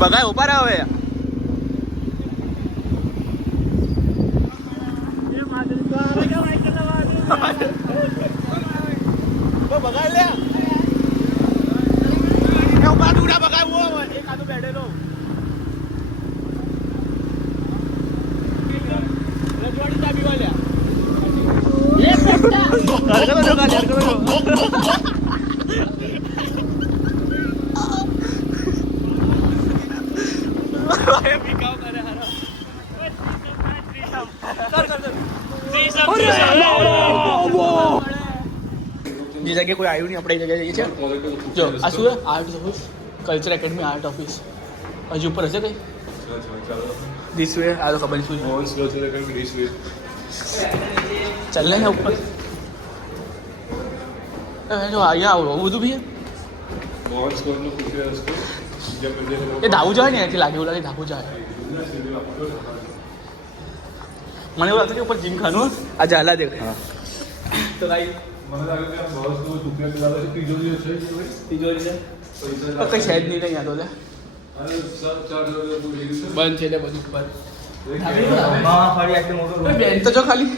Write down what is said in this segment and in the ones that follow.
બગાય ઉભા રહો હવે. બગાય લે ઉભા તું ના બગાય વો એક આદુ બેઠેલો રજવાડી ચાબી વાળ્યા જે જગ્યાએ કોઈ આવ્યું નહીં આપણે એ જગ્યાએ જઈએ છીએ. જો આ શું art office, culture academy art office. હજુ ઉપર હશે કઈ દિસ વે? આ તો ખબર શું ચાલ ને ઉપર. જો અહીંયા આવું બધું બી એ ધાબુ જાય ને એનાથી લાગે એવું લાગે ધાબુ જાય. મને એવું લાગતું કે ઉપર જીમ ખાનું આ ઝાલા દેખાય તો કઈ તિજોરી છે કઈ છે જ નહીં યાદ લે બંધ છે એટલે બધું બેન તો જો ખાલી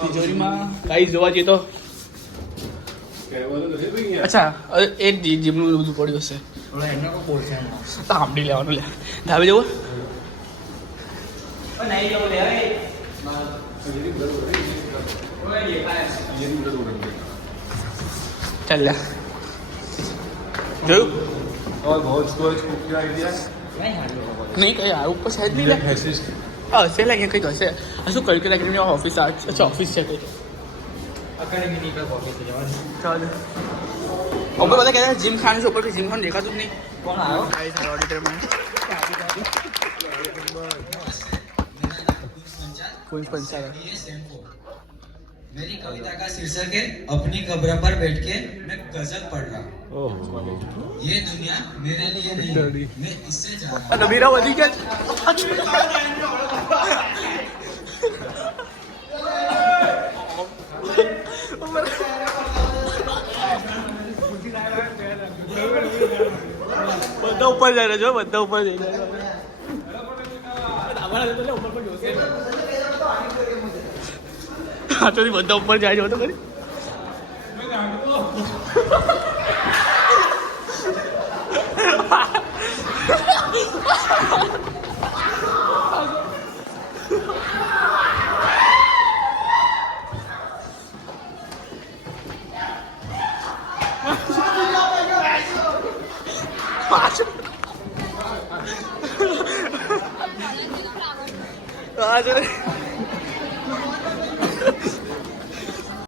તિજોરીમાં કઈ જોવા જઈએ તો અચ્છા એક જીમનું બધું પડ્યું હશે સાંભળી લેવાનું લે ધાબે જવું ચાલ લે જોયું નહીં કઈ આ ઉપર સાહેબ નહીં લે હશે લાગે કંઈક હશે. આ શું કલ્ચર એકેડમી ઓફિસ અચ્છા ઓફિસ છે કંઈક ચાલો ઉપર બધા કહે જીમ ખાનું છે ઉપર જીમ ખાનું દેખાતું જ નહીં. કોણ આવ્યો ઓડિટરમાં कोई पंचायत मेरी कविता का शीर्षक है अपनी कब्र पर बैठ के मैं गजल पढ़ रहा हूँ. ये दुनिया मेरे लिए नहीं, मैं इससे जा रहा हूँ. मेरा वधी क्या બધા ઉપર જાય જો બધા ઉપર જઈ જાય. હા તો બધા ઉપર જાય છે તો કરી